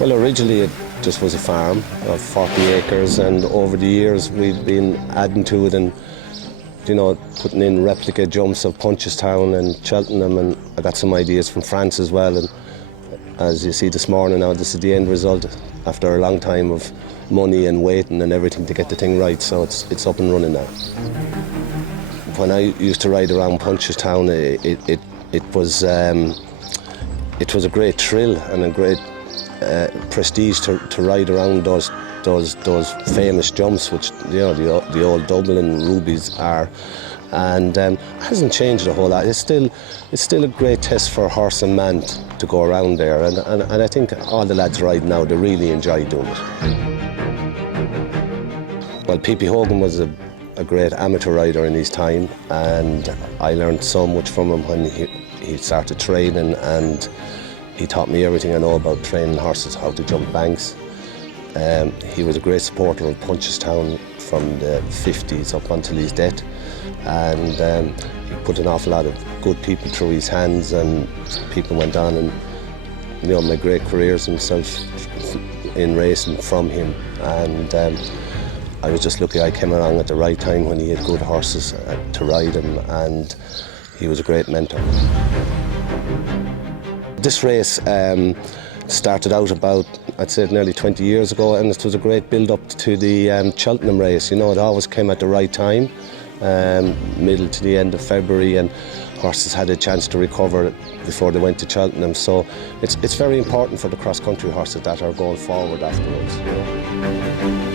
Well, originally it just was a farm of 40 acres, and over the years we've been adding to it and, you know, putting in replica jumps of Punchestown and Cheltenham, and I got some ideas from France as well. And as you see this morning now, this is the end result after a long time of money and waiting and everything to get the thing right, so it's up and running now. When I used to ride around Punchestown, it was a great thrill and a great prestige to ride around those famous jumps, which, you know, the old Dublin rubies are, and it hasn't changed a whole lot. It's still a great test for horse and man to go around there, and I think all the lads riding now, they really enjoy doing it. Well, P P Hogan was a great amateur rider in his time, and I learned so much from him when he started training, and he taught me everything I know about training horses, how to jump banks. He was a great supporter of Punchestown from the 50s up until his death, and he put an awful lot of good people through his hands, and people went on and, you know, made great careers themselves in racing from him. And I was just lucky I came along at the right time when he had good horses to ride him, and he was a great mentor. This race started out about, I'd say, nearly 20 years ago, and it was a great build-up to the Cheltenham race. You know, it always came at the right time, middle to the end of February, and horses had a chance to recover before they went to Cheltenham. So it's very important for the cross-country horses that are going forward afterwards, you know.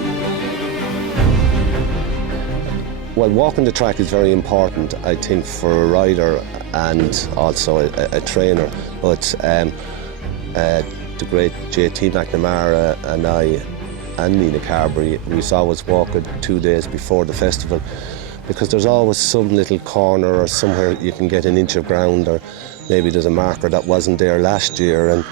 Well, walking the track is very important, I think, for a rider and also a trainer. But the great JT McNamara and I and Nina Carberry, we always walk it 2 days before the festival, because there's always some little corner or somewhere you can get an inch of ground, or maybe there's a marker that wasn't there last year,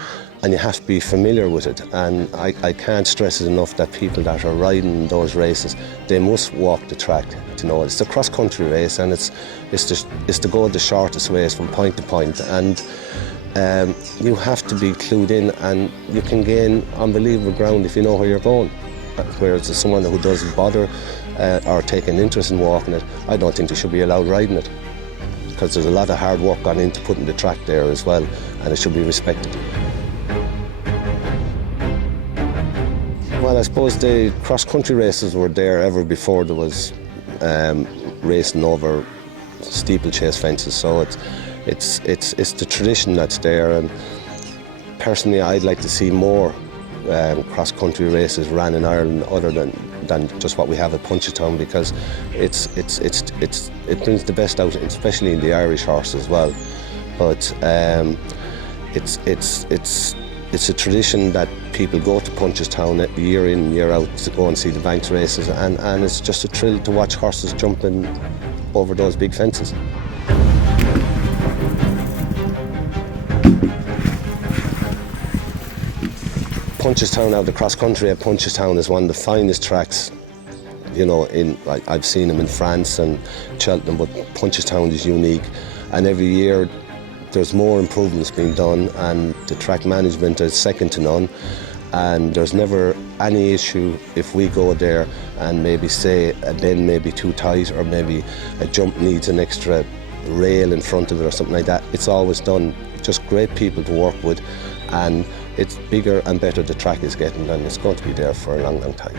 and you have to be familiar with it. And I can't stress it enough that people that are riding those races, they must walk the track to know it. It's a cross-country race, and it's to go the shortest ways from point to point, and you have to be clued in, and you can gain unbelievable ground if you know where you're going. Whereas someone who doesn't bother or take an interest in walking it, I don't think they should be allowed riding it, because there's a lot of hard work gone into putting the track there as well, and it should be respected. Well, I suppose the cross-country races were there ever before there was racing over steeplechase fences, so it's the tradition that's there. And personally, I'd like to see more cross-country races ran in Ireland other than just what we have at Punchestown, because it brings the best out, especially in the Irish horse as well. But it's a tradition that people go to Punchestown year in, year out to go and see the banks races, and it's just a thrill to watch horses jumping over those big fences. Punchestown, now the cross country at Punchestown is one of the finest tracks, you know, I've seen them in France and Cheltenham, but Punchestown is unique, and every year there's more improvements being done, and the track management is second to none, and there's never any issue if we go there and maybe say a bend may be too tight, or maybe a jump needs an extra rail in front of it or something like that. It's always done. Just great people to work with, and it's bigger and better the track is getting, and it's going to be there for a long, long time.